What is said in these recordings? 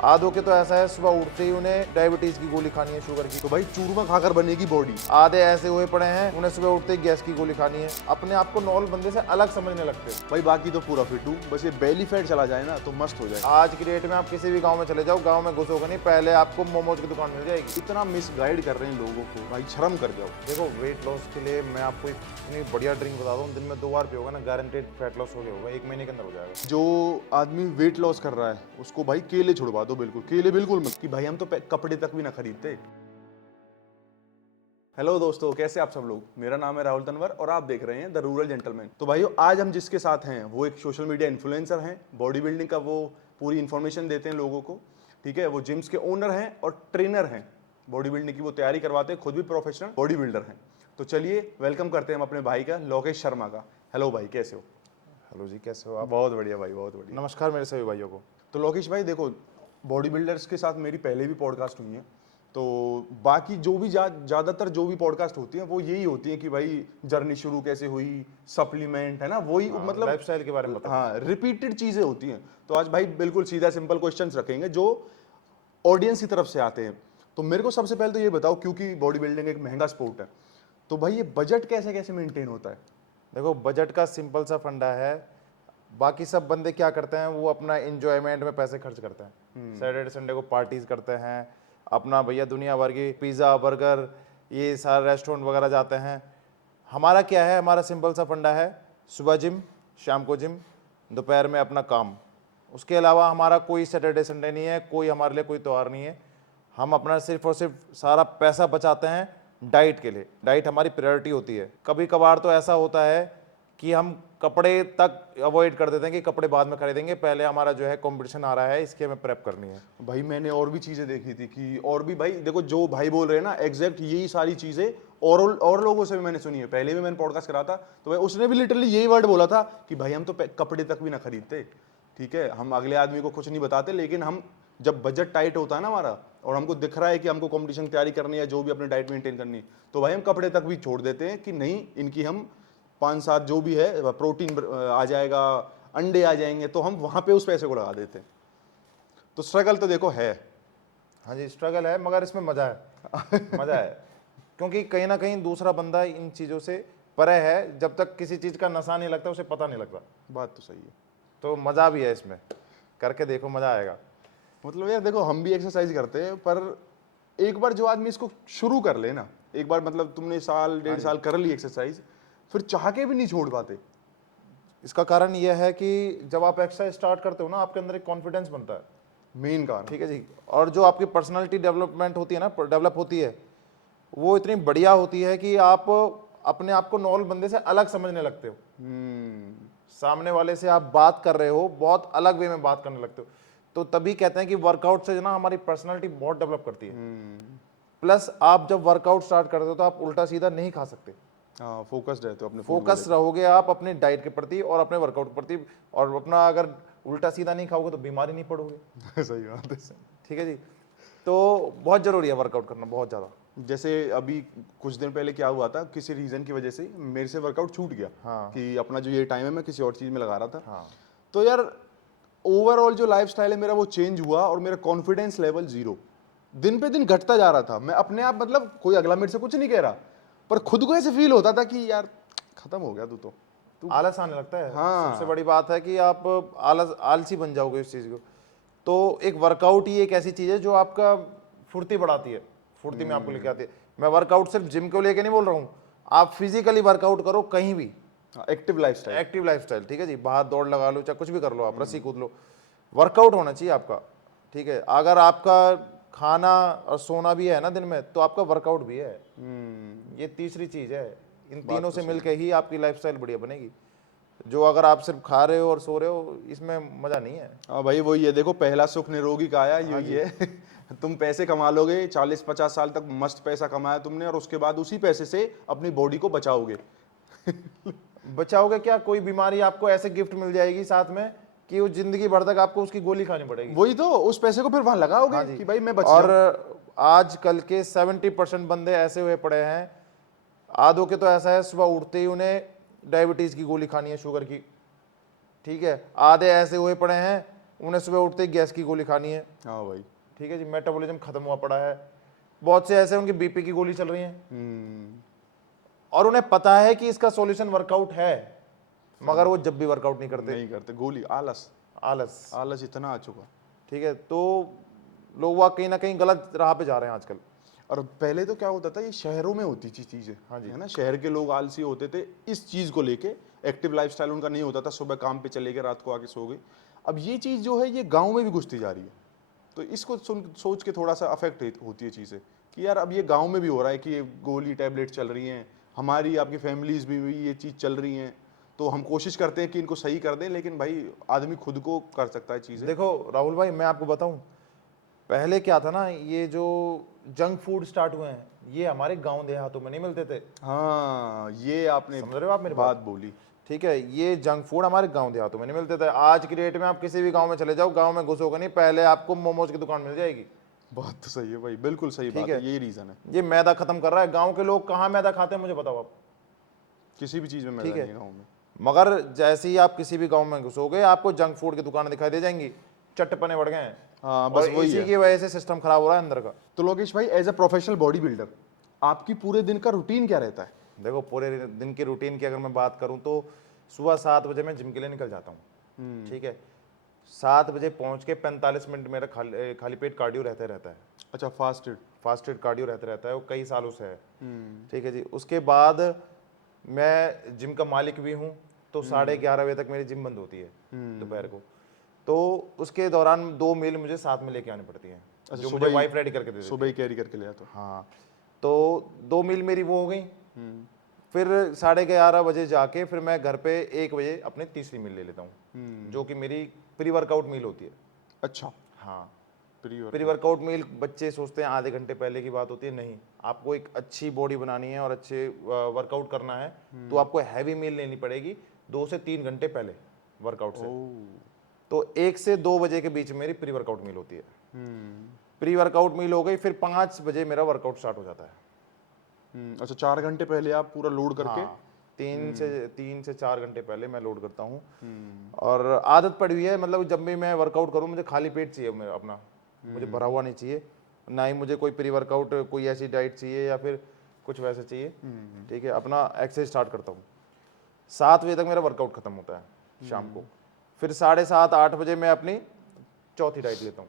आधों के तो ऐसा है सुबह उठते ही उन्हें डायबिटीज की गोली खानी है, शुगर की। तो भाई चूरमा खाकर बनेगी बॉडी। आधे ऐसे हुए पड़े हैं उन्हें सुबह उठते ही गैस की गोली खानी है। अपने आप को नॉर्मल बंदे से अलग समझने लगते हैं। भाई बाकी तो पूरा फिट हूँ, बस ये बेली फैट चला जाए ना तो मस्त हो जाए। आज की डेट में आप किसी भी गांव में चले जाओ, गांव में घुसोगे नहीं, पहले आपको मोमोज की दुकान मिल जाएगी। इतना मिस गाइड कर रहे हैं लोगों को, भाई शर्म कर जाओ। देखो, वेट लॉस के लिए मैं आपको इतनी बढ़िया ड्रिंक बता दूं, दिन में 2 बार पियोगा ना, गारंटेड फैट लॉस हो गया होगा, 1 महीने के अंदर हो जाएगा। जो आदमी वेट लॉस कर रहा है उसको भाई केले छुड़वा दो, बिल्कुल केले बिल्कुल मत, कि भाई हम तो कपड़े तक भी ना खरीदते। हेलो दोस्तों, कैसे आप सब लोग। मेरा नाम है राहुल तनवर और आप देख रहे हैं द रूरल जेंटलमैन। तो भाइयों, आज हम जिसके साथ हैं वो एक सोशल मीडिया इन्फ्लुएंसर हैं, बॉडी बिल्डिंग का वो पूरी इन्फॉर्मेशन देते हैं लोगों को, ठीक है। वो जिम्स के ओनर हैं और ट्रेनर हैं, बॉडी बिल्डिंग की वो तैयारी करवाते हैं, खुद भी प्रोफेशनल बॉडी बिल्डर हैं। तो चलिए वेलकम करते हैं हम अपने भाई का, लोकेश शर्मा का। हेलो भाई, कैसे हो। हेलो जी, कैसे हो आप। बहुत बढ़िया भाई, बहुत बढ़िया। नमस्कार मेरे सभी भाइयों को। तो लोकेश भाई देखो, बॉडी बिल्डर्स के साथ मेरी पहले भी पॉडकास्ट हुई है, तो बाकी जो भी ज़्यादातर जो भी पॉडकास्ट होती हैं वो यही होती है कि भाई जर्नी शुरू कैसे हुई, सप्लीमेंट है ना, वही मतलब लाइफस्टाइल के बारे में बताओ। हाँ, रिपीटेड चीज़ें होती हैं। तो आज भाई बिल्कुल सीधा सिंपल क्वेश्चंस रखेंगे जो ऑडियंस की तरफ से आते हैं। तो मेरे को सबसे पहले तो ये बताओ, क्योंकि बॉडी बिल्डिंग एक महंगा स्पोर्ट है, तो भाई ये बजट कैसे कैसे मेंटेन होता है। देखो, बजट का सिंपल सा फंडा है। बाकी सब बंदे क्या करते हैं, वो अपना इंजॉयमेंट में पैसे खर्च करते हैं। सैटरडे संडे को पार्टीज करते हैं, अपना भैया दुनिया भर की पिज़्ज़ा बर्गर ये सारे रेस्टोरेंट वगैरह जाते हैं। हमारा क्या है, हमारा सिंपल सा फंडा है, सुबह जिम, शाम को जिम, दोपहर में अपना काम। उसके अलावा हमारा कोई सैटरडे संडे नहीं है, कोई हमारे लिए कोई त्यौहार नहीं है। हम अपना सिर्फ और सिर्फ सारा पैसा बचाते हैं डाइट के लिए। डाइट हमारी प्रायोरिटी होती है। कभी कभार तो ऐसा होता है कि हम कपड़े तक अवॉइड कर देते हैं कि कपड़े बाद में खरीदेंगे, पहले हमारा जो है कंपटीशन आ रहा है, इसकी हमें प्रेप करनी है। भाई मैंने और भी चीजें देखी थी कि और भी भाई देखो, जो भाई बोल रहे हैं ना एग्जैक्ट यही सारी चीजें और लोगों से भी मैंने सुनी है। पहले भी मैंने पॉडकास्ट करा था तो भाई उसने भी लिटरली यही वर्ड बोला था कि भाई हम तो कपड़े तक भी ना खरीदते, ठीक है। हम अगले आदमी को कुछ नहीं बताते, लेकिन हम जब बजट टाइट होता है ना हमारा और हमको दिख रहा है कि हमको कंपटीशन की तैयारी करनी है, जो भी अपनी डाइट मेंटेन करनी है, तो भाई हम कपड़े तक भी छोड़ देते हैं कि नहीं, इनकी हम 5-7 जो भी है प्रोटीन आ जाएगा, अंडे आ जाएंगे, तो हम वहां पे उस पैसे को लगा देते हैं। तो स्ट्रगल तो देखो है। हाँ जी, स्ट्रगल है, मगर इसमें मज़ा है। मज़ा है क्योंकि कहीं ना कहीं दूसरा बंदा इन चीज़ों से परे है। जब तक किसी चीज़ का नशा नहीं लगता उसे पता नहीं लगता। बात तो सही है। तो मज़ा भी है इसमें, करके देखो, मज़ा आएगा। मतलब यार देखो, हम भी एक्सरसाइज करते हैं, पर एक बार जो आदमी इसको शुरू कर ले ना, एक बार मतलब तुमने साल 1.5 साल कर ली एक्सरसाइज, फिर चाह के भी नहीं छोड़ पाते। इसका कारण यह है कि जब आप एक्सरसाइज स्टार्ट करते हो ना, आपके अंदर एक कॉन्फिडेंस बनता है, मेन कारण। ठीक है जी। और जो आपकी पर्सनालिटी डेवलपमेंट होती है ना, डेवलप होती है, वो इतनी बढ़िया होती है कि आप अपने आप को नॉर्मल बंदे से अलग समझने लगते हो। सामने वाले से आप बात कर रहे हो, बहुत अलग वे में बात करने लगते हो। तो तभी कहते हैं कि वर्कआउट से ना हमारी पर्सनालिटी बहुत डेवलप करती है। प्लस आप जब वर्कआउट स्टार्ट करते हो तो आप उल्टा सीधा नहीं खा सकते। हाँ, फोकस्ड रहते हो अपने फोकस रहोगे आप अपनी डाइट के प्रति और अपने वर्कआउट के प्रति, और अपना अगर उल्टा सीधा नहीं खाओगे तो बीमारी नहीं पड़ोगे। सही बात है। ठीक है जी। तो बहुत जरूरी है वर्कआउट करना, बहुत ज़्यादा। जैसे अभी कुछ दिन पहले क्या हुआ था, किसी रीजन की वजह से मेरे से वर्कआउट छूट गया। हाँ। कि अपना जो ये टाइम है मैं किसी और चीज में लगा रहा था। हाँ। तो यार ओवरऑल जो लाइफस्टाइल है मेरा वो चेंज हुआ और मेरा कॉन्फिडेंस लेवल 0 दिन पे दिन घटता जा रहा था। मैं अपने आप, मतलब कोई अगला मेरे से कुछ नहीं कह रहा, पर खुद को ऐसे फील होता था कि यार खत्म हो गया तू आलस आने लगता है। हाँ। सबसे बड़ी बात है कि आप आलसी बन जाओगे इस चीज़ को। तो एक वर्कआउट ही एक ऐसी चीज़ है जो आपका फुर्ती बढ़ाती है, फुर्ती में आपको लेके आती है। मैं वर्कआउट सिर्फ जिम को लेके नहीं बोल रहा हूँ, आप फिजिकली वर्कआउट करो कहीं भी, एक्टिव लाइफस्टाइल। एक्टिव लाइफस्टाइल, ठीक है जी। बाहर दौड़ लगा लो, चाहे कुछ भी कर लो, आप रस्सी कूद लो, वर्कआउट होना चाहिए आपका, ठीक है। अगर आपका खाना और सोना भी है ना दिन में, तो आपका वर्कआउट भी है। ये तीसरी चीज़ है। इन तीनों से मिलकर ही आपकी लाइफस्टाइल बढ़िया बनेगी। जो अगर आप सिर्फ खा रहे हो और सो रहे हो, इसमें मज़ा नहीं है। हाँ भाई, वही है, देखो पहला सुख निरोगी काया, यही है। तुम पैसे कमा लोगे 40-50 साल तक, मस्त पैसा कमाया तुमने, और उसके बाद उसी पैसे से अपनी बॉडी को बचाओगे। बचाओगे क्या, कोई बीमारी आपको ऐसे गिफ्ट मिल जाएगी साथ में कि वो जिंदगी भर तक आपको उसकी गोली खानी पड़ेगी। वही तो, उस पैसे को फिर वहां लगाओगे। हाँ जी। कि भाई मैं बच और जाऊं। आजकल के 70% बंदे ऐसे हुए पड़े हैं, आधों के तो ऐसा है सुबह उठते ही उन्हें डायबिटीज की गोली खानी है, शुगर की, ठीक है। आधे ऐसे हुए पड़े हैं उन्हें सुबह उठते ही गैस की गोली खानी है, हाँ भाई। ठीक है जी, मेटाबॉलिज्म खत्म हुआ पड़ा है। बहुत से ऐसे उनकी बीपी की गोली चल रही है और उन्हें पता है कि इसका सॉल्यूशन वर्कआउट है, मगर वो जब भी वर्कआउट नहीं करते। नहीं करते, गोली, आलस, आलस, आलस इतना आ चुका। ठीक है। तो लोग वह कहीं ना कहीं गलत राह पे जा रहे हैं आजकल। और पहले तो क्या होता था, ये शहरों में होती थी चीजें, हाँ जी। है ना, शहर के लोग आलसी होते थे इस चीज को लेके, एक्टिव लाइफस्टाइल उनका नहीं होता था, सुबह काम पे चले गए, रात को आके सो गए। अब ये चीज जो है ये गांव में भी घुसती जा रही है, तो इसको सोच के थोड़ा सा अफेक्ट होती है चीजें कि यार अब ये गांव में भी हो रहा है कि ये गोली टैबलेट चल रही हैं, हमारी आपकी फैमिलीज में भी ये चीज चल रही हैं, तो हम कोशिश करते हैं कि इनको सही कर दें, लेकिन भाई आदमी खुद को कर सकता है चीजें। देखो राहुल भाई, मैं आपको बताऊं, पहले क्या था ना, ये जो जंक फूड स्टार्ट हुए हैं ये हमारे गांव देहातों में नहीं मिलते थे। हाँ, ये आपने समझ रहे हो आप मेरी बात बात? बोली। ठीक है, ये जंक फूड हमारे गांव देहातों में नहीं मिलते थे। आज की डेट में आप किसी भी गांव में चले जाओ, गांव में घुसोगे नहीं, पहले आपको मोमोज की दुकान मिल जाएगी। बात तो सही है भाई, बिल्कुल सही ठीक बात है, यही रीजन है। ये मैदा खत्म कर रहा है। गांव के लोग कहाँ मैदा खाते हैं मुझे बताओ आप? किसी भी चीज में मैदा ठीक है। नहीं है गाँव में। मगर जैसे ही आप किसी भी गांव में घुसोगे आपको जंक फूड की दुकानें दिखाई दे जाएंगी, चट्टपने बढ़ गए हैं। हाँ, बस और वही इसी है। की वजह से सिस्टम खराब हो रहा है अंदर का। तो लोकेश भाई, as a professional body builder, आपकी पूरे दिन का रूटीन क्या रहता है? देखो, पूरे दिन की रूटीन की अगर मैं बात करूं तो सुबह 7 बजे मैं जिम के लिए निकल जाता हूं, ठीक है। 7 बजे पहुंच के 45 मिनट मेरा खाली पेट कार्डियो रहता है। अच्छा, फास्टेड। फास्टेड कार्डियो रहता है, वो कई सालों से है, ठीक है जी। उसके बाद मैं जिम का मालिक भी हूँ, तो 11:30 बजे तक मेरी जिम बंद होती है दोपहर को। तो उसके दौरान 2 मील मुझे साथ में लेके आनी पड़ती हैं, अच्छा, जो सुबह मुझे ही- वाइफ रेडी करके दे देती सुबह ही कैरी करके ले आता है। हाँ, तो 2 मील मेरी वो हो गई। फिर 11:30 बजे जाके फिर मैं घर पे 1 बजे अपनी तीसरी मील ले लेता हूँ, जो कि मेरी प्री वर्कआउट मील होती है। अच्छा, हाँ, प्री प्री वर्कआउट मील बच्चे सोचते हैं आधे घंटे पहले की बात होती है, नहीं। आपको एक अच्छी बॉडी बनानी है और अच्छे वर्कआउट करना है तो आपको हैवी मील लेनी पड़ेगी 2 से 3 घंटे पहले वर्कआउट से। तो 1 से 2 बजे के बीच मेरी प्री वर्कआउट मील होती है। प्री वर्कआउट मील हो गई, फिर 5 बजे मेरा वर्कआउट स्टार्ट हो जाता है। अच्छा, 4 घंटे पहले आप पूरा लोड करके? हाँ, 3 से 4 घंटे पहले मैं लोड करता हूँ। और आदत पड़ी हुई है, मतलब जब भी मैं वर्कआउट करूँ मुझे खाली पेट चाहिए मेरा अपना, मुझे भरा हुआ नहीं चाहिए। ना ही मुझे कोई प्री वर्कआउट कोई ऐसी डाइट चाहिए या फिर कुछ वैसे चाहिए, ठीक है। अपना एक्सरसाइज स्टार्ट करता हूँ, 7 बजे तक मेरा वर्कआउट खत्म होता है शाम को। फिर 7:30-8 बजे मैं अपनी चौथी डाइट लेता हूँ।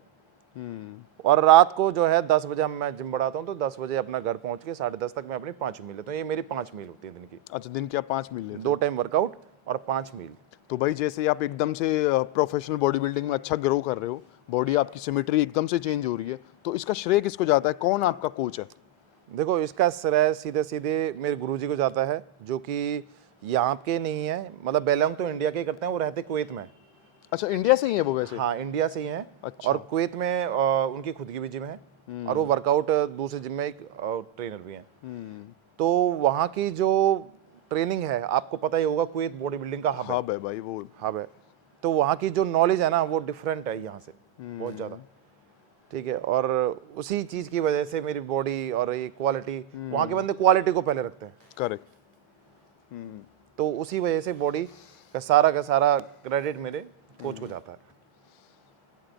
और रात को जो है 10 बजे हम मैं जिम बढ़ाता हूँ, तो 10 बजे अपना घर पहुँच के 10:30 तक मैं अपनी 5 मील लेता हूँ। ये मेरी 5 मील होती है दिन की। अच्छा, दिन के आप 5 मील लेते 2 टाइम वर्कआउट और 5 मील। तो भाई जैसे आप एकदम से प्रोफेशनल बॉडी बिल्डिंग में अच्छा ग्रो कर रहे हो, बॉडी आपकी सिमेट्री एकदम से चेंज हो रही है, तो इसका श्रेय किसको जाता है? कौन आपका कोच है? देखो, इसका श्रेय सीधे सीधे मेरे गुरुजी को जाता है, जो कि यहाँ के नहीं है, मतलब बिलोंग तो इंडिया के ही करते हैं, वो रहते कुवैत में। अच्छा, इंडिया से ही है वो वैसे? हाँ, इंडिया से ही हैं। अच्छा। और कुवैत में उनकी खुद की भी जिम है, और वो वर्कआउट दूसरे जिम में एक ट्रेनर भी हैं। तो वहाँ की जो ट्रेनिंग है, आपको पता ही होगा, कुवैत बॉडी बिल्डिंग का हब है। हब है भाई वो। हब है। तो वहाँ की जो नॉलेज है ना, वो डिफरेंट है यहाँ से बहुत ज़्यादा, ठीक है। और उसी चीज़ की वजह से मेरी बॉडी और ये क्वालिटी, वहाँ के बंदे क्वालिटी को पहले रखते हैं, करेक्ट। तो उसी वजह से बॉडी का सारा क्रेडिट मेरे कोच को जाता है।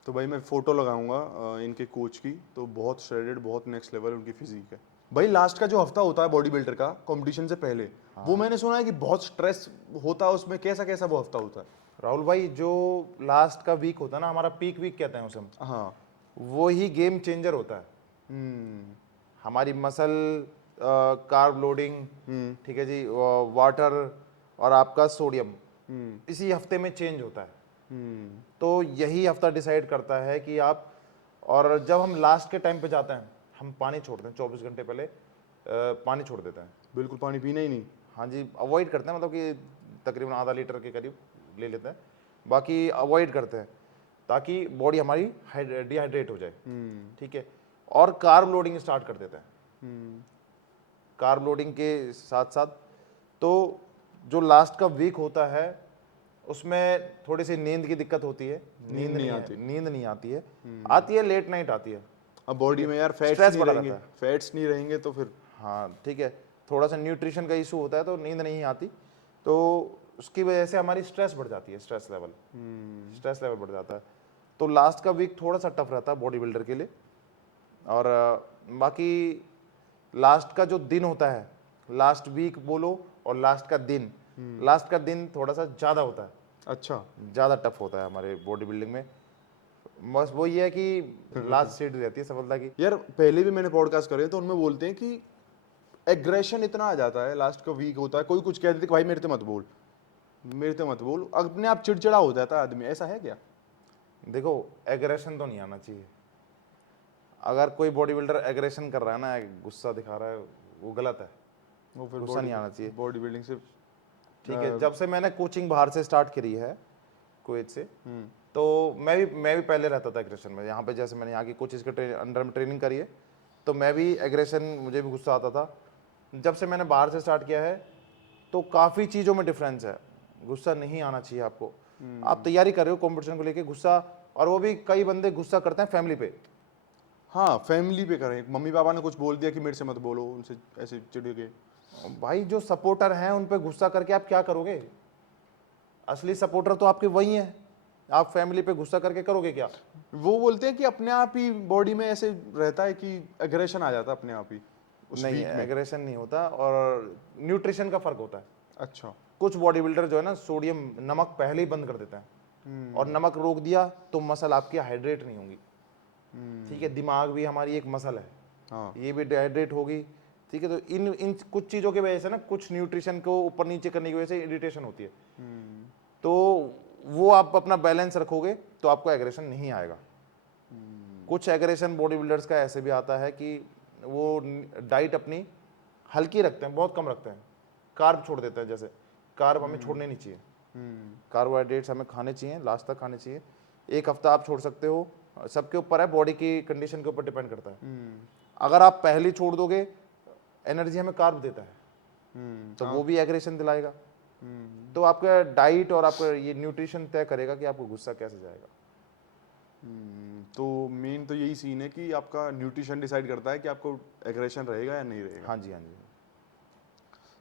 तो भाई मैं फोटो लगाऊंगा इनके कोच की, तो बहुत श्रेडेड, बहुत नेक्स्ट लेवल उनकी फिजिक है भाई। लास्ट का जो हफ्ता होता है बॉडी बिल्डर का कंपटीशन से पहले, वो मैंने सुना है कि बहुत स्ट्रेस होता है उसमें, कैसा कैसा वो हफ्ता होता है? राहुल भाई, जो लास्ट का वीक होता है ना, हमारा पीक वीक कहते हैं उसे हम, हाँ। वो ही गेम चेंजर होता है। हमारी मसल कार्ब लोडिंग, ठीक है जी, वाटर और आपका सोडियम इसी हफ्ते में चेंज होता है। तो यही हफ्ता डिसाइड करता है कि आप, और जब हम लास्ट के टाइम पे जाते हैं हम पानी छोड़ते हैं, 24 घंटे पहले पानी छोड़ देते हैं। बिल्कुल पानी पीना ही नहीं? हाँ जी, अवॉइड करते हैं, मतलब कि तकरीबन आधा लीटर के करीब ले लेते हैं, बाकी अवॉइड करते हैं ताकि बॉडी हमारी डिहाइड्रेट हो जाए, ठीक है। और कार्ब लोडिंग स्टार्ट कर देते हैं। कार्ब लोडिंग के साथ साथ तो जो लास्ट का वीक होता है उसमें थोड़ी सी नींद की दिक्कत होती है, नींद नहीं आती है, आती है लेट नाइट आती है। अब बॉडी में यार फैट्स स्ट्रेस नहीं बढ़ा रहेंगे, रहता है। फैट्स नहीं रहेंगे तो फिर हाँ, ठीक है, थोड़ा सा न्यूट्रिशन का इशू होता है तो नींद नहीं आती, तो उसकी वजह से हमारी स्ट्रेस बढ़ जाती है, स्ट्रेस लेवल बढ़ जाता है। तो लास्ट का वीक थोड़ा सा टफ रहता है बॉडी बिल्डर के लिए। और बाकी लास्ट का जो दिन होता है, लास्ट वीक बोलो और लास्ट का दिन, लास्ट का दिन थोड़ा सा ज़्यादा होता है, अच्छा, ज़्यादा टफ होता है हमारे बॉडी बिल्डिंग में। बस वो ये है कि लास्ट सीट रहती है सफलता की। यार पहले भी मैंने पॉडकास्ट करे तो उनमें बोलते हैं कि एग्रेशन इतना आ जाता है, लास्ट का वीक होता है, कोई कुछ कह देते कि भाई मेरे से मत बोल, मेरे से मत बोल, अपने आप चिड़चिड़ा हो जाता है आदमी, ऐसा है क्या? देखो, एग्रेशन तो नहीं आना चाहिए। अगर कोई बॉडी बिल्डर एग्रेशन कर रहा है ना, गुस्सा दिखा रहा है, वो गलत है। वो फिर गुस्सा नहीं आना चाहिए। बॉडी बिल्डिंग से ठीक है, जब से मैंने कोचिंग बाहर से स्टार्ट करी है, कुवैत से, तो मैं भी पहले रहता था एग्रेशन में। यहाँ पे जैसे मैंने यहाँ की कोचिज के अंडर में ट्रेनिंग करी है, तो मैं भी एग्रेशन, मुझे भी गुस्सा आता था। जब से मैंने बाहर से स्टार्ट किया है तो काफ़ी चीज़ों में डिफरेंस है। गुस्सा नहीं आना चाहिए आपको। आप तैयारी कर रहे हो कॉम्पिटिशन को लेके, गुस्सा, और वो भी कई बंदे गुस्सा करते हैं फैमिली पे। हाँ, फैमिली पे करें, मम्मी पापा ने कुछ बोल दिया कि मेरे से मत बोलो, उनसे ऐसे चिढ़ गए। भाई जो सपोर्टर हैं उन पे गुस्सा करके आप क्या करोगे? असली सपोर्टर तो आपके वही हैं। आप फैमिली पे गुस्सा करके करोगे क्या? वो बोलते हैं कि अपने आप ही बॉडी में ऐसे रहता है कि एग्रेशन आ जाता है अपने आप ही उस नहीं, वीक में। एग्रेशन नहीं होता, और न्यूट्रिशन का फर्क होता है। अच्छा, कुछ बॉडी बिल्डर जो है ना, सोडियम, नमक पहले ही बंद कर देते हैं, और नमक रोक दिया तो मसल आपकी हाइड्रेट नहीं होंगी। ठीक है, दिमाग भी हमारी एक मसल है, हाँ, ये भी डिहाइड्रेट होगी। ठीक है, तो इन इन कुछ चीज़ों की वजह से ना, कुछ न्यूट्रिशन को ऊपर नीचे करने की वजह से इरिटेशन होती है। तो वो आप अपना बैलेंस रखोगे तो आपको एग्रेशन नहीं आएगा। कुछ एग्रेशन बॉडी बिल्डर्स का ऐसे भी आता है कि वो डाइट अपनी हल्की रखते हैं, बहुत कम रखते हैं, कार्ब छोड़ देते हैं। जैसे कार्ब हमें छोड़ने नहीं चाहिए, कार्बोहाइड्रेट्स हमें खाने चाहिए, लास्ट तक खाने चाहिए। एक हफ्ता आप छोड़ सकते हो, सबके ऊपर है, बॉडी की कंडीशन के ऊपर डिपेंड करता है। अगर आप पहले छोड़ दोगे, एनर्जी हमें कार्ब देता है, तो वो भी एग्रेशन दिलाएगा। तो आपका डाइट और आपका ये न्यूट्रिशन तय करेगा कि आपको गुस्सा कैसे जाएगा। तो मेन तो यही सीन है कि आपका न्यूट्रिशन डिसाइड करता है कि आपको एग्रेशन रहेगा या नहीं रहेगा। हाँ जी, हाँ जी।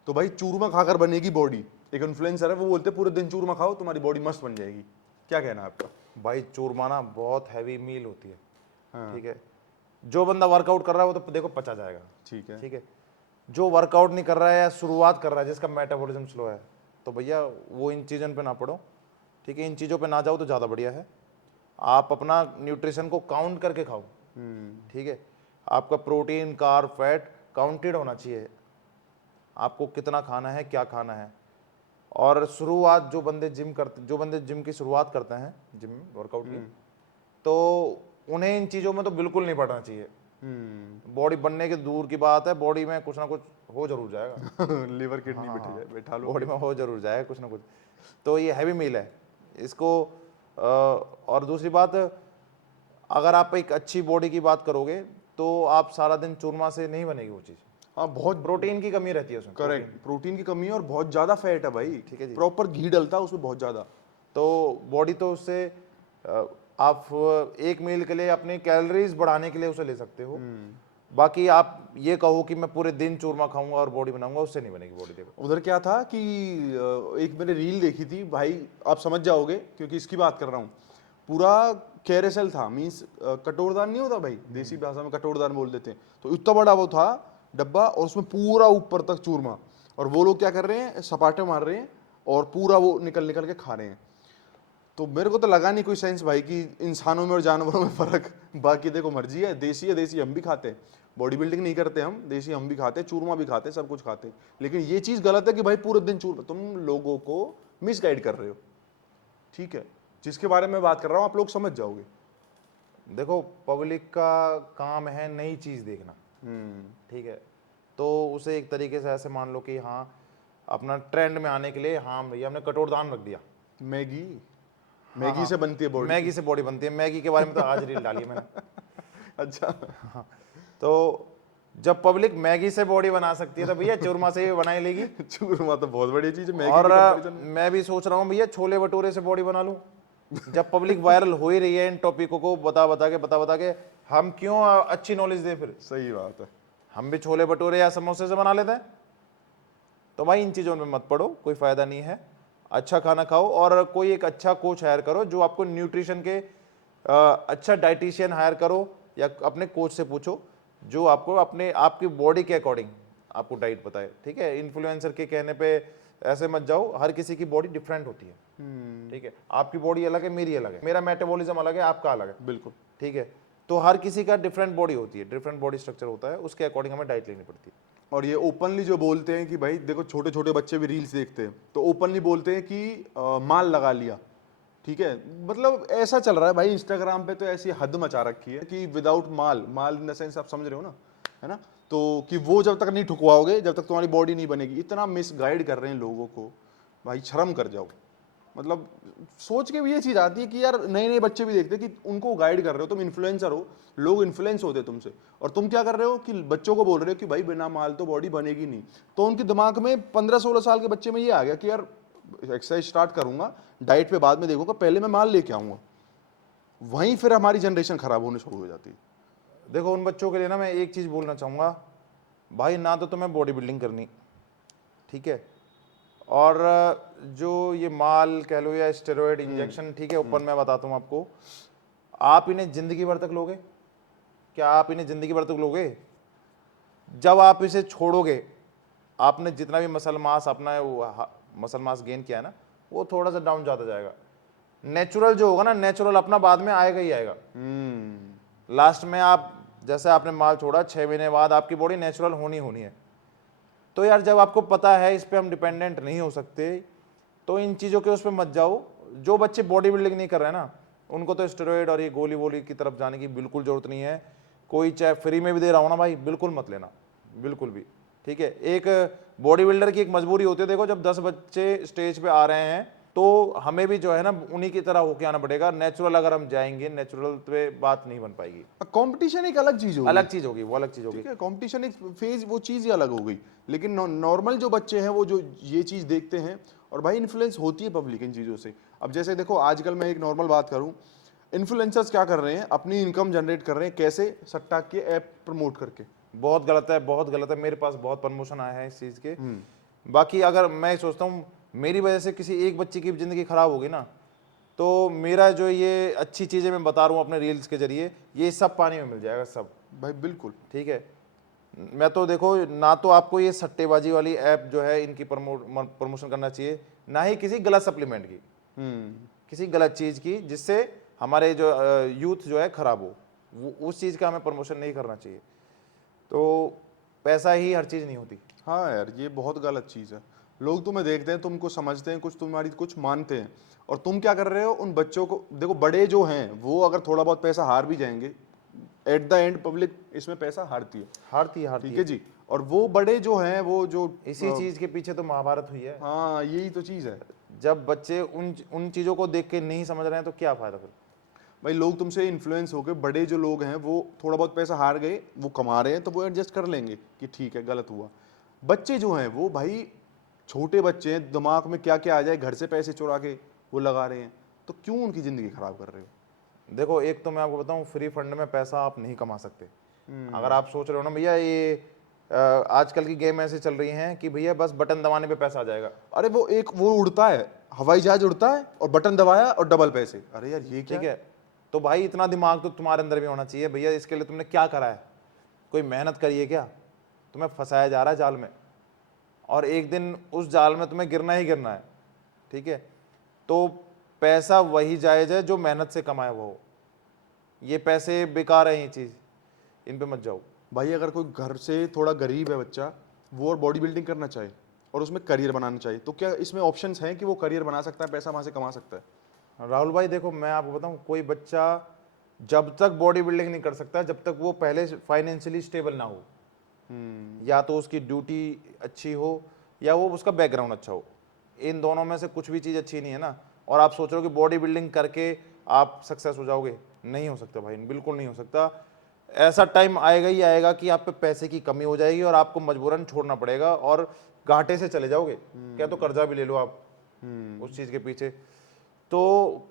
तो भाई चूरमा खाकर बनेगी बॉडी, एक इन्फ्लुएंसर है वो बोलते हैं पूरे दिन चूरमा खाओ तुम्हारी बॉडी मस्त बन जाएगी, क्या कहना है आपका? भाई चूरमा ना बहुत हैवी मील होती है। हाँ। ठीक है, जो बंदा वर्कआउट कर रहा है वो तो देखो पचा जाएगा। ठीक है, ठीक है, जो वर्कआउट नहीं कर रहा है या शुरुआत कर रहा है, जिसका मेटाबॉलिज्म स्लो है, तो भैया वो इन चीज़ों पे ना पड़ो। ठीक है, इन चीज़ों पे ना जाओ तो ज़्यादा बढ़िया है। आप अपना न्यूट्रिशन को काउंट करके खाओ। ठीक है, आपका प्रोटीन, कार्ब, फैट काउंटेड होना चाहिए, आपको कितना खाना है, क्या खाना है। और शुरुआत जो बंदे जिम की शुरुआत करते हैं, जिम में वर्कआउट की, तो उन्हें इन चीज़ों में तो बिल्कुल नहीं पड़ना चाहिए। बॉडी बनने के दूर की बात है, बॉडी में कुछ ना कुछ हो जरूर जाएगा। लिवर किडनी बैठा लो, बॉडी में हो जरूर जाएगा कुछ ना कुछ। तो ये हैवी मील है इसको। और दूसरी बात, अगर आप एक अच्छी बॉडी की बात करोगे तो आप सारा दिन चूरमा से नहीं बनेगी वो चीज़। हाँ, बहुत प्रोटीन की कमी रहती है उसमें। करेक्ट, प्रोटीन की कमी है और बहुत ज्यादा फैट है भाई। ठीक है जी। प्रॉपर घी डलता है उसमें बहुत ज्यादा। तो बॉडी तो उससे आप एक मील के लिए अपनी कैलोरीज बढ़ाने के लिए उसे ले सकते हो। बाकी आप ये कहो कि मैं पूरे दिन चूरमा खाऊंगा और बॉडी बनाऊंगा, उससे नहीं बनेगी बॉडी। देखो उधर क्या था कि एक मैंने रील देखी थी भाई, आप समझ जाओगे क्योंकि इसकी बात कर रहा हूँ। पूरा कैरेसल था, मीन्स कटोरदान नहीं होता भाई, देसी भाषा में कटोरदान बोल देते हैं। तो इतना बड़ा वो था डब्बा और उसमें पूरा ऊपर तक चूरमा, और वो लोग क्या कर रहे हैं, सपाटे मार रहे हैं और पूरा वो निकल निकल के खा रहे हैं। तो मेरे को तो लगा नहीं कोई सेंस भाई कि इंसानों में और जानवरों में फर्क। बाकी देखो मर्जी है, देसी हम भी खाते हैं, बॉडी बिल्डिंग नहीं करते हम, देसी हम भी खाते हैं, चूरमा भी खाते हैं, सब कुछ खाते हैं। लेकिन ये चीज गलत है कि भाई पूरे दिन चूरमा, तुम लोगों को मिसगाइड कर रहे हो। ठीक है, जिसके बारे में बात कर रहा हूं आप लोग समझ जाओगे। देखो, पब्लिक का काम है नई चीज़ देखना। ठीक है, तो उसे एक तरीके से ऐसे मान लो कि हाँ, अपना ट्रेंड में आने के लिए, हाँ भैया हमने कटोरदान रख दिया। मैगी से बनती है बॉडी, मैगी से बॉडी बनती है। मैगी के बारे में तो आज रील डाली मैंने। अच्छा। हाँ, तो जब पब्लिक मैगी से बॉडी बना सकती है तो भैया चूरमा से भी बनाई लेगी। चूरमा तो बहुत बढ़िया चीज है मैगी और के कंपैरिजन में। मैं भी सोच रहा हूँ भैया छोले भटूरे से बॉडी बना लूं। जब पब्लिक वायरल हो ही रही है इन टॉपिकों को बता बता के, हम क्यों अच्छी नॉलेज दे फिर। सही बात है, हम भी छोले भटूरे या समोसे से बना लेते हैं। तो भाई इन चीज़ों में मत पड़ो, कोई फ़ायदा नहीं है। अच्छा खाना खाओ और कोई एक अच्छा कोच हायर करो जो आपको न्यूट्रिशन के अच्छा डाइटिशियन हायर करो या अपने कोच से पूछो जो आपको अपने आपकी बॉडी के अकॉर्डिंग आपको डाइट बताए, ठीक है। इन्फ्लुएंसर के कहने पे ऐसे मत जाओ, हर किसी की बॉडी डिफरेंट होती है, ठीक है। आपकी बॉडी अलग है, मेरी अलग है, मेरा मेटाबॉलिज्म अलग है, आपका अलग है, बिल्कुल। ठीक है। तो हर किसी का डिफरेंट बॉडी होती है, डिफरेंट बॉडी स्ट्रक्चर होता है, उसके अकॉर्डिंग हमें डाइट लेनी पड़ती है। और ये ओपनली जो बोलते हैं कि भाई देखो छोटे छोटे बच्चे भी रील्स देखते हैं, तो ओपनली बोलते हैं कि माल लगा लिया, ठीक है। मतलब ऐसा चल रहा है भाई इंस्टाग्राम पे, तो ऐसी हद मचा रखी है कि without mall, mall in the sense आप समझ रहे हो ना, है ना। तो कि वो जब तक नहीं ठुकवाओगे, जब तक तुम्हारी बॉडी नहीं बनेगी, इतना मिसगाइड कर रहे हैं लोगों को, भाई शर्म कर जाओ। मतलब सोच के भी ये चीज आती है कि यार नए नए बच्चे भी देखते हैं कि उनको गाइड कर रहे हो, तुम इन्फ्लुएंसर हो, लोग इन्फ्लुएंस होते तुमसे, और तुम क्या कर रहे हो कि बच्चों को बोल रहे हो कि भाई बिना माल तो बॉडी बनेगी नहीं। तो उनके दिमाग में 15-16 साल के बच्चे में ये आ गया कि यार एक्सरसाइज स्टार्ट करूंगा, डाइट पे बाद में देखूंगा, पहले मैं माल लेके आऊंगा। वहीं फिर हमारी जनरेशन खराब होने शुरू हो जाती है। देखो उन बच्चों के लिए ना मैं एक चीज बोलना चाहूंगा, भाई ना तो तुम्हें बॉडी बिल्डिंग करनी, ठीक है, और जो ये माल कह लो या स्टेरॉयड इंजेक्शन, ठीक है, ऊपर मैं बताता हूँ आपको, आप इन्हें जिंदगी भर तक लोगे? क्या आप इन्हें जिंदगी भर तक लोगे? जब आप इसे छोड़ोगे, आपने जितना भी मसल मास अपना मसल मास गेन किया है ना, वो थोड़ा सा डाउन जाता जाएगा। नेचुरल जो होगा ना, नेचुरल अपना बाद में आएगा ही आएगा। लास्ट में आप जैसे आपने माल छोड़ा, 6 महीने बाद आपकी बॉडी नेचुरल होनी होनी है। तो यार जब आपको पता है इस पे हम डिपेंडेंट नहीं हो सकते, तो इन चीज़ों के उस पर मत जाओ। जो बच्चे बॉडी बिल्डिंग नहीं कर रहे हैं ना, उनको तो स्टेरॉइड और ये गोली वोली की तरफ जाने की बिल्कुल जरूरत नहीं है। कोई चाहे फ्री में भी दे रहा हो ना भाई, बिल्कुल मत लेना, बिल्कुल भी, ठीक है। एक बॉडी बिल्डर की एक मजबूरी होती है, देखो जब 10 बच्चे स्टेज पे आ रहे हैं तो हमें भी जो है ना उन्हीं की तरह होके आना पड़ेगा। नेचुरल अगर हम जाएंगे, नेचुरल पे बात नहीं बन पाएगी। कंपटीशन एक अलग चीज होगी, अलग चीज होगी, वो अलग चीज होगी। ठीक है। कंपटीशन एक फेज, वो चीज ही अलग हो गई। लेकिन नॉर्मल जो बच्चे हैं वो जो ये चीज देखते हैं, और भाई इन्फ्लुएंस होती है पब्लिक इन चीजों से। अब जैसे देखो आजकल मैं एक नॉर्मल बात करूं, इन्फ्लुएंसर्स क्या कर रहे हैं, अपनी इनकम जनरेट कर रहे हैं कैसे, सट्टा के ऐप प्रमोट करके। बहुत गलत है, बहुत गलत है। मेरे पास बहुत प्रमोशन आया है इस चीज़ के। बाकी अगर मैं सोचता हूँ मेरी वजह से किसी एक बच्चे की ज़िंदगी खराब होगी ना, तो मेरा जो ये अच्छी चीज़ें मैं बता रहा हूँ अपने रील्स के जरिए, ये सब पानी में मिल जाएगा सब, भाई बिल्कुल, ठीक है। मैं तो देखो ना तो आपको ये सट्टेबाजी वाली ऐप जो है इनकी प्रमोशन करना चाहिए, ना ही किसी गलत सप्लीमेंट की, किसी गलत चीज़ की जिससे हमारे जो यूथ जो है खराब हो, वो उस चीज़ का हमें प्रमोशन नहीं करना चाहिए। तो पैसा ही हर चीज़ नहीं होती। हाँ यार ये बहुत गलत चीज़ है। लोग तुम्हें देखते हैं, तुमको समझते हैं, कुछ तुम्हारी कुछ मानते हैं, और तुम क्या कर रहे हो उन बच्चों को। देखो बड़े जो हैं वो अगर थोड़ा बहुत पैसा हार भी जाएंगे, एट द एंड पब्लिक इसमें पैसा हारती है, हारती ठीक है है जी। और वो बड़े जो हैं वो जो इसी चीज़ के पीछे तो महाभारत हुई है। हाँ यही तो चीज़ है। जब बच्चे उन उन चीज़ों को देख के नहीं समझ रहे हैं तो क्या फ़ायदा फिर। भाई लोग तुमसे इन्फ्लुएंस होकर, बड़े जो लोग हैं वो थोड़ा बहुत पैसा हार गए, वो कमा रहे हैं तो वो एडजस्ट कर लेंगे कि ठीक है गलत हुआ। बच्चे जो हैं वो भाई छोटे बच्चे हैं, दिमाग में क्या क्या आ जाए, घर से पैसे चुरा के वो लगा रहे हैं, तो क्यों उनकी ज़िंदगी खराब कर रहे हो। देखो एक तो मैं आपको बताऊं, फ्री फंड में पैसा आप नहीं कमा सकते। अगर आप सोच रहे हो ना भैया ये आजकल की गेम ऐसे चल रही हैं कि भैया बस बटन दबाने पे पैसा आ जाएगा। अरे वो एक वो उड़ता है, हवाई जहाज उड़ता है और बटन दबाया और डबल पैसे, अरे यार ये क्या ठीक है, तो भाई इतना दिमाग तो तुम्हारे अंदर भी होना चाहिए भैया। इसके लिए तुमने क्या करा है? कोई मेहनत करी है क्या? तुम्हें फंसाया जा रहा है जाल में, और एक दिन उस जाल में तुम्हें गिरना ही गिरना है, ठीक है। तो पैसा वही जायज है जो मेहनत से कमाया हुआ हो। ये पैसे बेकार है, ये चीज़ इन पे मत जाओ। भाई अगर कोई घर से थोड़ा गरीब है बच्चा, वो और बॉडी बिल्डिंग करना चाहे और उसमें करियर बनाना चाहिए, तो क्या इसमें ऑप्शंस हैं कि वो करियर बना सकता है, पैसा वहां से कमा सकता है। राहुल भाई देखो मैं आपको बताऊं, कोई बच्चा जब तक बॉडी बिल्डिंग नहीं कर सकता जब तक वो पहले फाइनेंशियली स्टेबल ना हो, या तो उसकी ड्यूटी अच्छी हो या वो उसका बैकग्राउंड अच्छा हो। इन दोनों में से कुछ भी चीज़ अच्छी नहीं है ना, और आप सोच रहे हो कि बॉडी बिल्डिंग करके आप सक्सेस हो जाओगे, नहीं हो सकता भाई, बिल्कुल नहीं हो सकता। ऐसा टाइम आएगा ही आएगा कि आप पे पैसे की कमी हो जाएगी और आपको मजबूरन छोड़ना पड़ेगा और घाटे से चले जाओगे। क्या तो कर्जा भी ले लो आप उस चीज़ के पीछे। तो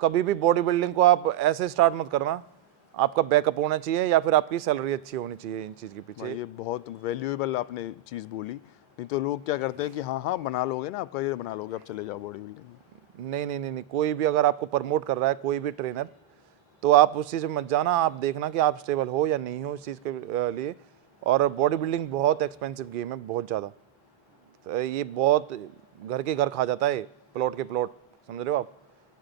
कभी भी बॉडी बिल्डिंग को आप ऐसे स्टार्ट मत करना, आपका बैकअप होना चाहिए या फिर आपकी सैलरी अच्छी होनी चाहिए इन चीज़ के भाई पीछे। ये बहुत वैल्यूएबल आपने चीज़ बोली। नहीं तो लोग क्या करते हैं कि हाँ हाँ बना लोगे ना, आप करियर बना लोगे, आप चले जाओ बॉडी बिल्डिंग में। नहीं नहीं नहीं नहीं, कोई भी अगर आपको प्रमोट कर रहा है, कोई भी ट्रेनर, तो आप उस चीज़ में मत जाना, आप देखना कि आप स्टेबल हो या नहीं हो इस चीज़ के लिए। और बॉडी बिल्डिंग बहुत एक्सपेंसिव गेम है, बहुत ज़्यादा। तो ये बहुत घर के घर खा जाता है, प्लॉट के प्लॉट, समझ रहे हो आप।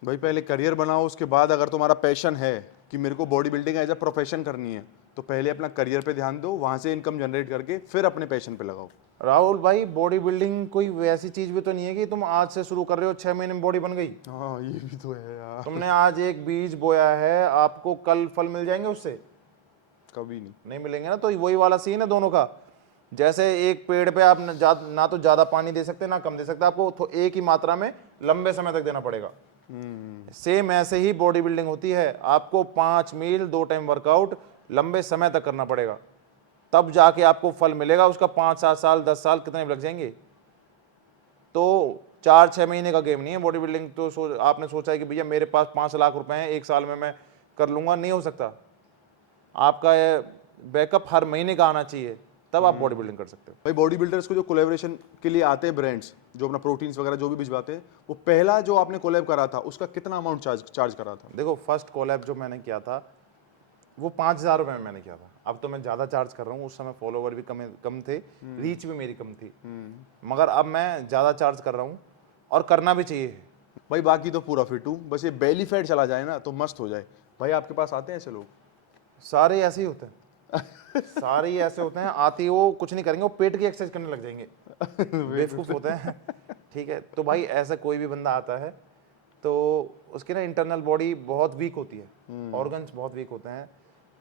भाई पहले करियर बनाओ, उसके बाद अगर तुम्हारा पैशन है कि मेरे को body building as a profession करनी है, तो पहले अपना करियर पे ध्यान दो, वहां से इनकम जनरेट करके फिर अपने पैशन पे लगाओ। राहुल भाई, बॉडी बिल्डिंग कोई वैसी चीज़ भी तो नहीं है कि तुम आज से शुरू कर रहे हो 6 महीने में बॉडी बन गई। हाँ ये भी तो है यार। तुमने आज एक बीज बोया है, आपको कल फल मिल जाएंगे उससे? कभी नहीं। मिलेंगे ना। तो वही वाला सीन है दोनों का। जैसे एक पेड़ पे आप ना तो ज्यादा पानी दे सकते ना कम दे सकते, आपको एक ही मात्रा में लंबे समय तक देना पड़ेगा। सेम ऐसे ही बॉडी बिल्डिंग होती है, आपको 5 मील 2 टाइम वर्कआउट लंबे समय तक करना पड़ेगा, तब जाके आपको फल मिलेगा। उसका 5-7 साल 10 साल कितने भी लग जाएंगे। तो 4-6 महीने का गेम नहीं है बॉडी बिल्डिंग। तो आपने सोचा है कि भैया मेरे पास 5 लाख रुपए हैं, 1 साल में मैं कर लूंगा, नहीं हो सकता। आपका बैकअप हर महीने का आना चाहिए, तब आप बॉडी बिल्डिंग कर सकते हो। भाई बॉडी बिल्डर्स को जो कोलैबोरेशन के लिए आते हैं ब्रांड्स, जो अपना प्रोटीन्स वगैरह जो भी भिजवाते हैं, वो पहला जो आपने कोलैब करा था उसका कितना अमाउंट चार्ज करा था? देखो, फर्स्ट कोलैब जो मैंने किया था वो 5,000 रुपये में मैंने किया था। अब तो मैं ज़्यादा चार्ज कर रहा हूँ, उस समय फॉलोवर भी कम थे, रीच भी मेरी कम थी, मगर अब मैं ज़्यादा चार्ज कर रहा हूँ और करना भी चाहिए। भाई बाकी तो पूरा फिट हूँ, बस ये बेली फैट चला जाए ना तो मस्त हो जाए। भाई आपके पास आते हैं ऐसे लोग? सारे ऐसे ही होते हैं सारे ही ऐसे होते हैं। आती वो कुछ नहीं करेंगे, वो पेट की एक्सरसाइज करने लग जाएंगे, बेवकूफ़ होते हैं। ठीक है, तो भाई ऐसा कोई भी बंदा आता है तो उसकी ना इंटरनल बॉडी बहुत वीक होती है, ऑर्गन्स बहुत वीक होते हैं,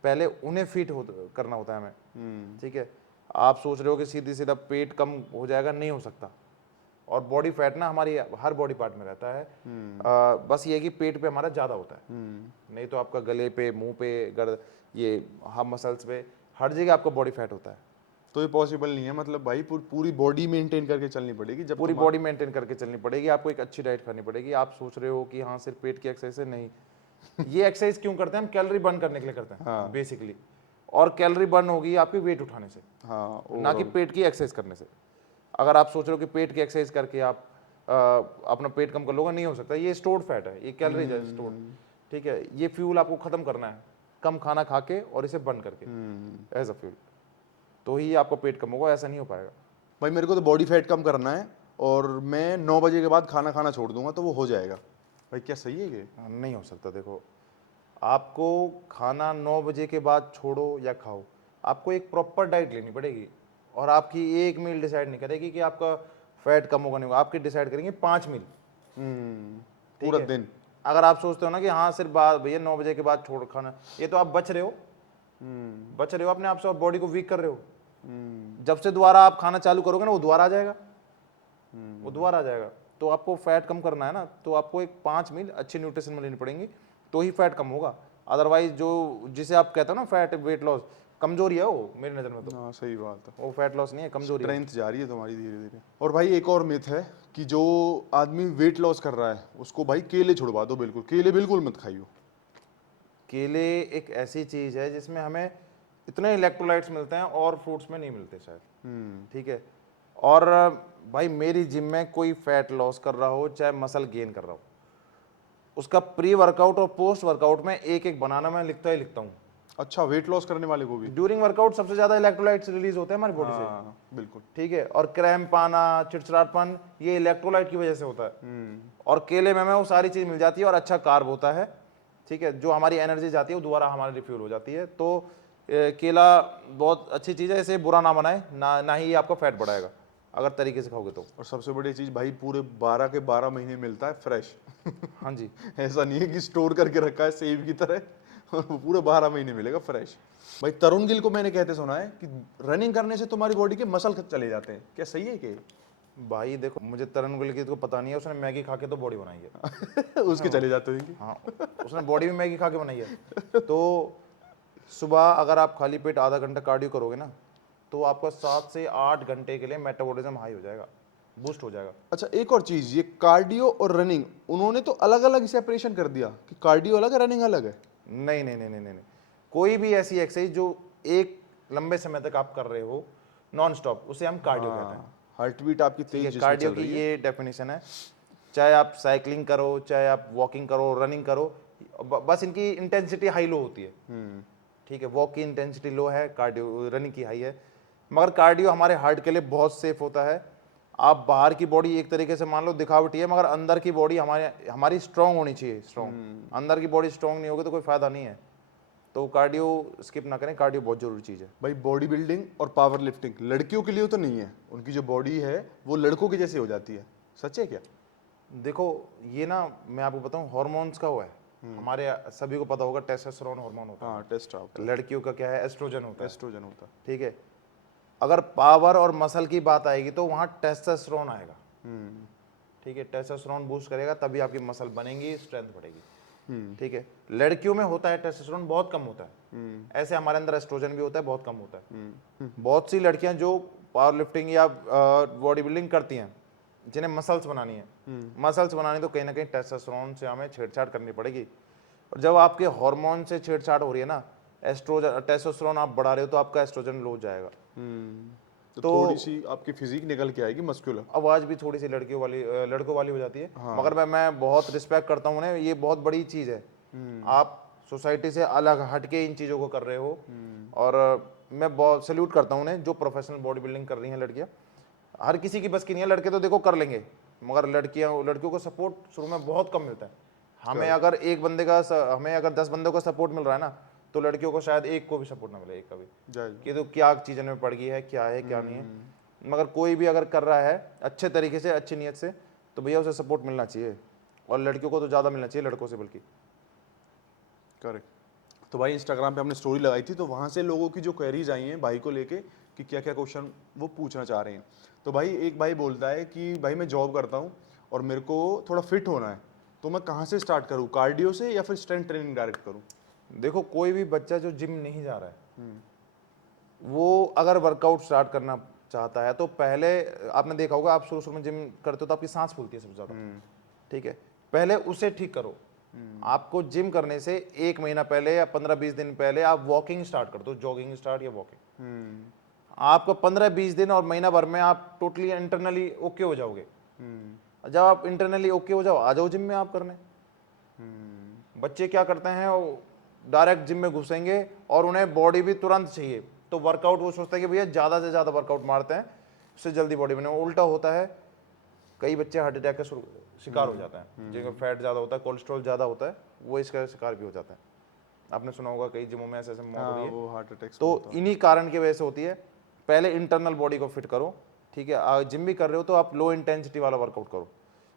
पहले उन्हें फिट करना होता है हमें। ठीक है, आप सोच रहे हो कि सीधी सीधा पेट कम हो जाएगा, नहीं हो सकता। और बॉडी फैट ना हमारी हर बॉडी पार्ट में रहता है, बस ये है कि पेट पे हमारा ज़्यादा होता है, नहीं तो आपका गले पे, मुंह पे, ये हम मसल्स पे, हर जगह आपका बॉडी फैट होता है। तो ये पॉसिबल नहीं है, मतलब भाई पूरी बॉडी मेंटेन करके चलनी पड़ेगी। जब पूरी बॉडी मेंटेन करके चलनी पड़ेगी, आपको एक अच्छी डाइट खानी पड़ेगी। आप सोच रहे हो कि हाँ सिर्फ पेट की एक्सरसाइज है, नहीं। ये एक्सरसाइज क्यों करते हैं हम? कैलोरी बर्न करने के लिए करते हैं बेसिकली। और कैलोरी बर्न होगी आपकी वेट उठाने से, ना कि पेट की एक्सरसाइज करने से। अगर आप सोच रहे हो कि पेट की एक्सरसाइज करके आप अपना पेट कम कर लोगे, नहीं हो सकता। ये स्टोर्ड फैट है, ये कैलोरीज है स्टोर्ड। ठीक है, ये फ्यूल आपको खत्म करना है कम खाना खा के और इसे बर्न करके एज अ फ्यूल, तो ही आपका पेट कम होगा, ऐसा नहीं हो पाएगा। भाई मेरे को तो बॉडी फैट कम करना है और मैं 9 बजे के बाद खाना खाना छोड़ दूंगा तो वो हो जाएगा। भाई क्या सही है ये? नहीं हो सकता। देखो, आपको खाना 9 बजे के बाद छोड़ो या खाओ, आपको एक प्रॉपर डाइट लेनी पड़ेगी। और आपकी एक मील डिसाइड नहीं करेगी कि आपका फैट कम होगा नहीं होगा, आपकी डिसाइड करेंगे 5 मील पूरा दिन। अगर आप सोचते हो ना कि हाँ सिर्फ भैया 9 बजे के बाद छोड़ खाना, ये तो आप बच रहे हो अपने आप से और बॉडी को वीक कर रहे हो। जब से दोबारा आप खाना चालू करोगे ना, वो दोबारा आ जाएगा। तो आपको फैट कम करना है ना, तो आपको एक 5 मील अच्छी न्यूट्रिशन में लेनी पड़ेंगी, तो ही फैट कम होगा। अदरवाइज जो जिसे आप कहते हो ना फैट वेट लॉस, कमजोरी है वो मेरी नज़र में। तो हाँ सही बात है, वो फैट लॉस नहीं है, कमजोरी है। स्ट्रेंथ जा रही है तुम्हारी धीरे धीरे। और भाई एक और मिथ है कि जो आदमी वेट लॉस कर रहा है उसको भाई केले छुड़वा दो, बिल्कुल केले बिल्कुल मत खाइयो। केले एक ऐसी चीज है जिसमें हमें इतने इलेक्ट्रोलाइट्स मिलते हैं और फ्रूट्स में नहीं मिलते शायद। ठीक है, और भाई मेरी जिम में कोई फैट लॉस कर रहा हो चाहे मसल गेन कर रहा हो, उसका प्री वर्कआउट और पोस्ट वर्कआउट में एक बनाना मैं लिखता हूँ। अच्छा, वेट लॉस करने वाले को भी ड्यूरिंग वर्कआउट सबसे ज्यादा इलेक्ट्रोलाइट्स रिलीज होते हैं हमारी बॉडी से। बिल्कुल ठीक है, और क्रैम्प आना, चिड़चिड़ापन, ये इलेक्ट्रोलाइट की वजह से होता है। और केले में वो सारी चीज मिल जाती है और अच्छा कार्ब होता है। ठीक है, जो हमारी एनर्जी जाती है वो दोबारा हमारी रिफ्यूल हो जाती है। तो केला बहुत अच्छी चीज़ है, इसे बुरा ना बनाए, ना ही आपको फैट बढ़ाएगा अगर तरीके से खाओगे तो। और सबसे बड़ी चीज भाई पूरे 12 के 12 महीने मिलता है फ्रेश। हाँ जी, ऐसा नहीं है कि स्टोर करके रखा है सेब की तरह, और वो पूरे 12 महीने मिलेगा फ्रेश। भाई तरुण गिल को मैंने कहते सुना है कि रनिंग करने से तुम्हारी बॉडी के मसल चले जाते हैं, क्या सही है कि? भाई देखो, मुझे तरुण गिल की तो पता नहीं है, उसने मैगी खा के तो बॉडी बनाई है। उसके चले जाते होंगे। हाँ, उसने बॉडी में मैगी खा के बनाई है। तो सुबह अगर आप खाली पेट आधा घंटा कार्डियो करोगे ना, तो आपका 7 से 8 घंटे के लिए मेटाबॉलिज्म हाई हो जाएगा, बूस्ट हो जाएगा। अच्छा एक और चीज, ये कार्डियो और रनिंग उन्होंने तो अलग अलग सेपरेशन कर दिया कि कार्डियो अलग है रनिंग अलग है। नहीं नहीं नहीं नहीं नहीं, कोई भी ऐसी एक्सरसाइज जो एक लंबे समय तक आप कर रहे हो नॉन स्टॉप, उसे हम कार्डियो कहते हैं। हार्ट बीट आपकी तेज कार्डियो की ये डेफिनेशन है। चाहे आप साइकिलिंग करो, चाहे आप वॉकिंग करो, रनिंग करो, बस इनकी इंटेंसिटी हाई लो होती है, हम्म, ठीक है। वॉक की इंटेंसिटी लो है, कार्डियो रनिंग की हाई है, मगर कार्डियो हमारे हार्ट के लिए बहुत सेफ होता है। आप बाहर की बॉडी एक तरीके से मान लो दिखावटी है, मगर अंदर की बॉडी हमारी स्ट्रांग होनी चाहिए, स्ट्रांग। अंदर की बॉडी स्ट्रांग नहीं होगी तो कोई फायदा नहीं है। तो कार्डियो स्किप ना करें, कार्डियो बहुत जरूरी चीज़ है। भाई बॉडी बिल्डिंग और पावर लिफ्टिंग लड़कियों के लिए तो नहीं है, उनकी जो बॉडी है वो लड़कों की जैसी हो जाती है, सच है क्या? देखो ये ना, मैं आपको बताऊं, हॉर्मोन्स का वो है, हमारे सभी को पता होगा टेस्टोस्टेरोन हार्मोन होता हाँ, टेस्ट आउट है, लड़कियों का क्या है, एस्ट्रोजन होता है, एस्ट्रोजन होता है। ठीक है। अगर पावर और मसल की बात आएगी तो वहाँ टेस्टोस्टेरोन आएगा, ठीक है। टेस्टोस्टेरोन बूस्ट करेगा तभी आपकी मसल बनेगी, स्ट्रेंथ बढ़ेगी, ठीक है। लड़कियों में होता है टेस्टोस्टेरोन बहुत कम होता है, ऐसे हमारे अंदर एस्ट्रोजन भी होता है, बहुत कम होता है। बहुत सी लड़कियां जो पावर लिफ्टिंग या बॉडी बिल्डिंग करती हैं, जिन्हें मसल्स बनानी है, मसल्स बनानी तो कहीं ना कहीं टेस्टोस्टेरोन से हमें छेड़छाड़ करनी पड़ेगी। और जब आपके हार्मोन से छेड़छाड़ हो रही है ना, एस्ट्रोजन टेस्टोस्टेरोन आप बढ़ा रहे हो तो आपका एस्ट्रोजन लो हो जाएगा। तो तो थोड़ी सी आपकी फिजिक निकल के आएगी, मस्कुलर। आवाज भी थोड़ी सी लड़कियों वाली लड़कों वाली हो जाती है, मगर मैं बहुत रिस्पेक्ट करता हूँ उन्हें, ये बहुत बड़ी चीज़ है। आप सोसाइटी से अलग हटके इन चीज़ों को कर रहे हो, और मैं बहुत सैल्यूट करता हूँ उन्हें जो प्रोफेशनल बॉडी बिल्डिंग कर रही हैं लड़कियाँ। हर किसी की बस की नहीं है, लड़के तो देखो कर लेंगे, मगर लड़कियों को सपोर्ट शुरू में बहुत कम मिलता है। हमें अगर हमें अगर 10 बंदों का सपोर्ट मिल रहा है ना, तो लड़कियों को शायद एक को भी सपोर्ट ना मिले, एक का भी, कि तो क्या चीज़ों में पड़ गई है, क्या नहीं है। मगर कोई भी अगर कर रहा है अच्छे तरीके से, अच्छी नीयत से, तो भैया उसे सपोर्ट मिलना चाहिए, और लड़कियों को तो ज़्यादा मिलना चाहिए लड़कों से बल्कि। करेक्ट। तो भाई इंस्टाग्राम पे हमने स्टोरी लगाई थी, तो वहाँ से लोगों की जो क्वेरीज आई हैं भाई को लेके कि क्या क्या क्वेश्चन वो पूछना चाह रहे हैं। तो भाई एक भाई बोलता है कि भाई मैं जॉब करता हूँ और मेरे को थोड़ा फिट होना है, तो मैं कहाँ से स्टार्ट करूँ, कार्डियो से या फिर स्ट्रेंथ ट्रेनिंग डायरेक्ट करूँ? देखो कोई भी बच्चा जो जिम नहीं जा रहा है, वो अगर वर्कआउट स्टार्ट करना चाहता है तो पहले, आपने देखा होगा, आप शुरू शुरू में जिम करते हो तो आपकी सांस फूलती है सबसे ज़्यादा, ठीक है। पहले उसे ठीक करो। आपको जिम करने से 1 महीना पहले या 15-20 दिन पहले आप वॉकिंग स्टार्ट कर दो, जॉगिंग स्टार्ट या वॉकिंग। आपको 15-20 दिन और महीना भर में आप टोटली इंटरनली ओके हो जाओगे। जब आप इंटरनली ओके हो जाओ, आ जाओ जिम में आप करने। बच्चे क्या करते हैं, वो डायरेक्ट जिम में घुसेंगे और उन्हें बॉडी भी तुरंत चाहिए, तो वर्कआउट वो सोचता है कि भैया ज़्यादा से ज़्यादा वर्कआउट मारते हैं, उससे जल्दी बॉडी बने। उल्टा होता है, कई बच्चे हार्ट अटैक का शिकार हो जाते हैं, जिनको फैट ज़्यादा होता है, कोलेस्ट्रॉल ज़्यादा होता है, वो इसका शिकार भी हो जाता है। आपने सुना होगा कई जिमों में ऐसे ऐसे मौत हो रही है, वो हार्ट अटैक। तो इन्हीं कारण की वजह से होती है। पहले इंटरनल बॉडी को फिट करो, ठीक है। जिम भी कर रहे हो तो आप लो इंटेंसिटी वाला वर्कआउट करो,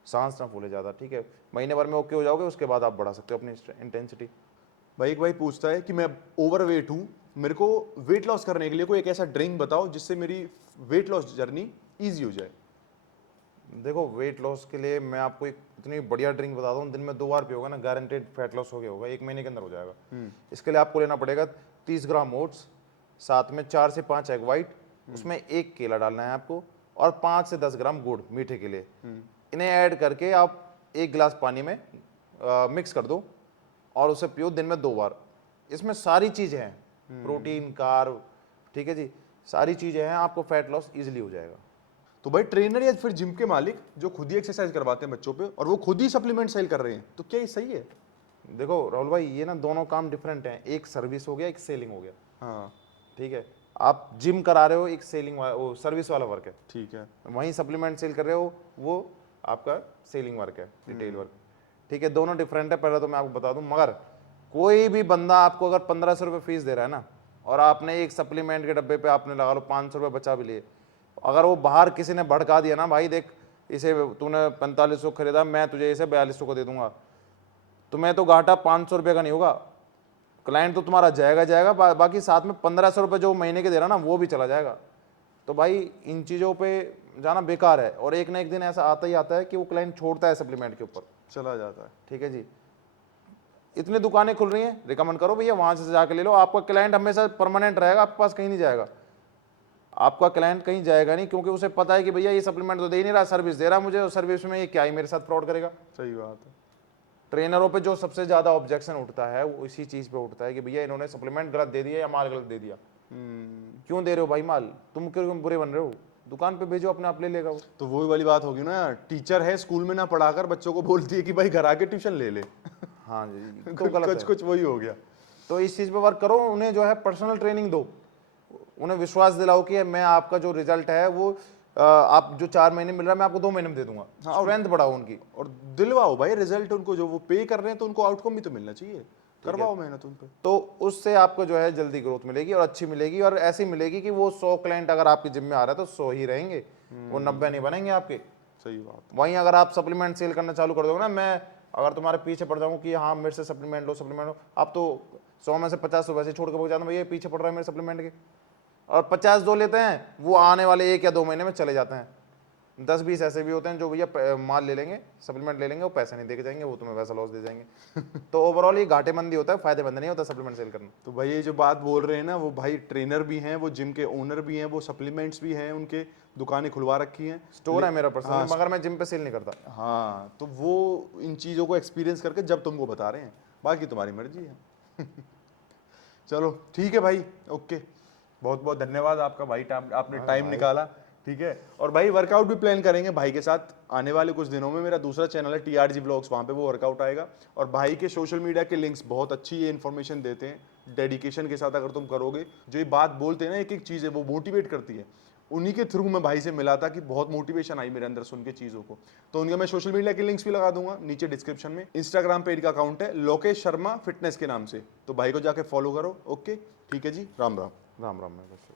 सांस ना फूले ज़्यादा, ठीक है। महीने भर में ओके हो जाओगे, उसके बाद आप बढ़ा सकते हो अपनी इंटेंसिटी। भाई एक भाई पूछता है कि मैं ओवर वेट हूँ, मेरे को वेट लॉस करने के लिए कोई एक ऐसा ड्रिंक बताओ जिससे मेरी वेट लॉस जर्नी ईजी हो जाए। देखो वेट लॉस के लिए मैं आपको एक इतनी बढ़िया ड्रिंक बताता हूँ, दिन में 2 बार पियोगा ना, गारंटेड फैट लॉस हो गया होगा, 1 महीने के अंदर हो जाएगा। इसके लिए आपको लेना पड़ेगा 30 ग्राम ओट्स, साथ में 4 से 5 एग वाइट, उसमें 1 केला डालना है आपको, और 5 से 10 ग्राम गुड़ मीठे के लिए। इन्हें ऐड करके आप 1 गिलास पानी में मिक्स कर दो और उसे पियो दिन में 2 बार। इसमें सारी चीज़ें हैं, प्रोटीन, कार्ब, ठीक है जी, सारी चीज़ें हैं, आपको फैट लॉस ईजिली हो जाएगा। तो भाई ट्रेनर या फिर जिम के मालिक जो खुद ही एक्सरसाइज करवाते हैं बच्चों पे और वो खुद ही सप्लीमेंट सेल कर रहे हैं, तो क्या ये सही है? देखो राहुल भाई, ये ना दोनों काम डिफरेंट हैं, एक सर्विस हो गया, एक सेलिंग हो गया, हाँ ठीक है। आप जिम करा रहे हो, एक सेलिंग वो सर्विस वाला वर्क है, ठीक है। वहीं सप्लीमेंट सेल कर रहे हो, वो आपका सेलिंग वर्क है, रिटेल वर्क, ठीक है। दोनों डिफरेंट है, पहले तो मैं आपको बता दूं। मगर कोई भी बंदा आपको अगर 1500 रुपये फीस दे रहा है ना, और आपने एक सप्लीमेंट के डब्बे पे आपने लगा लो 500 रुपये बचा भी लिए, अगर वो बाहर किसी ने भड़का दिया ना, भाई देख इसे तूने 4500 खरीदा, मैं तुझे इसे 4200 को दे दूंगा, तुम्हें तो घाटा 500 रुपये का नहीं होगा, क्लाइंट तो तुम्हारा जाएगा, बाकी साथ में 1500 रुपये जो महीने के दे रहा ना, वो भी चला जाएगा। तो भाई इन चीज़ों पे जाना बेकार है, और एक ना एक दिन ऐसा आता ही आता है कि वो क्लाइंट छोड़ता है सप्लीमेंट के ऊपर, चला जाता है। ठीक है जी। इतनी दुकानें खुल रही हैं, रिकमेंड करो भैया वहाँ से जाके ले लो, आपका क्लाइंट हमेशा परमानेंट रहेगा, आपके पास कहीं नहीं जाएगा। आपका क्लाइंट कहीं जाएगा नहीं, क्योंकि उसे पता है कि भैया ये सप्लीमेंट तो दे ही नहीं रहा, सर्विस दे रहा मुझे, और सर्विस में ये क्या ही मेरे साथ फ्रॉड करेगा। सही बात है। ट्रेनरों पे जो सबसे ज़्यादा ऑब्जेक्शन उठता है वो इसी चीज़ पे उठता है कि भैया इन्होंने सप्लीमेंट गलत दे दिया या माल गलत दे दिया। क्यों दे रहे हो भाई माल, तुम क्यों बुरे बन रहे हो, दुकान पे भेजो, अपने आप ले लेगा वो। तो वही वाली बात होगी ना, टीचर है स्कूल में ना पढ़ाकर बच्चों को बोलती है कि भाई घर आके ट्यूशन ले ले। हाँ जी, तो गलत कुछ है। कुछ वही हो गया। तो इस चीज़ पे वर्क करो, उन्हें जो है पर्सनल ट्रेनिंग दो, उन्हें विश्वास दिलाओ कि मैं आपका जो रिजल्ट है वो आप जो 4 महीने मिल रहा है मैं आपको 2 महीने में दे दूंगा। हाँ, और- स्ट्रेंथ बढ़ाओ उनकी। और दिलवाओ भाई रिजल्ट उनको, जो वो पे कर रहे हैं तो उनको आउटकम भी तो मिलना चाहिए, करवाओ मेहनत उन पे। तो उससे आपको जो है जल्दी ग्रोथ मिलेगी और अच्छी मिलेगी, और ऐसी मिलेगी कि वो 100 क्लाइंट अगर आपके जिम में आ रहा है तो 100 ही रहेंगे, वो 90 नहीं बनेंगे आपके। सही बात। वहीं अगर आप सप्लीमेंट सेल करना चालू कर दोगे ना, मैं अगर तुम्हारे पीछे पड़ जाऊँ कि हाँ मेरे से सप्लीमेंट लो सप्लीमेंट लो, आप तो 100 में से 50 तो वैसे छोड़ के भाग जाना, भैया पीछे पड़ रहा है मेरे सप्लीमेंट के, और 50 दो लेते हैं, वो आने वाले 1 या 2 महीने में चले जाते हैं। 10-20 ऐसे भी होते हैं जो भैया माल ले लेंगे, सप्लीमेंट ले लेंगे, वो पैसे नहीं दे के जाएंगे, वो तुम्हें वैसा लॉस दे जाएंगे। तो ओवरऑल ये घाटेमंदी होता है, फायदेमंद नहीं होता सप्लीमेंट सेल करना। तो भाई ये जो बात बोल रहे हैं ना, वो भाई ट्रेनर भी हैं, वो जिम के ओनर भी हैं, वो सप्लीमेंट्स भी हैं, उनके दुकानें खुलवा रखी हैं, स्टोर है मेरा हाँ, पर्सनल, मगर मैं जिम पे सेल नहीं करता। हाँ, तो वो इन चीज़ों को एक्सपीरियंस करके जब तुमको बता रहे हैं, बाकी तुम्हारी मर्जी है। चलो ठीक है भाई, ओके, बहुत बहुत धन्यवाद आपका भाई, आपने टाइम निकाला, ठीक है। और भाई वर्कआउट भी प्लान करेंगे भाई के साथ आने वाले कुछ दिनों में। मेरा दूसरा चैनल है TRG व्लॉग्स, वहाँ पे वो वर्कआउट आएगा। और भाई के सोशल मीडिया के लिंक्स बहुत अच्छी ये इन्फॉर्मेशन देते हैं, डेडिकेशन के साथ अगर तुम करोगे, जो ये बात बोलते हैं ना, एक एक चीज़ है वो मोटिवेट करती है। उन्हीं के थ्रू मैं भाई से मिला था कि बहुत मोटिवेशन आई मेरे अंदर सुन के चीज़ों को। तो उनके मैं सोशल मीडिया के लिंक्स भी लगा दूंगा नीचे डिस्क्रिप्शन में। इंस्टाग्राम पेज का अकाउंट है लोकेश शर्मा फिटनेस के नाम से, तो भाई को जाके फॉलो करो। ओके ठीक है जी, राम राम। राम राम। मैं बस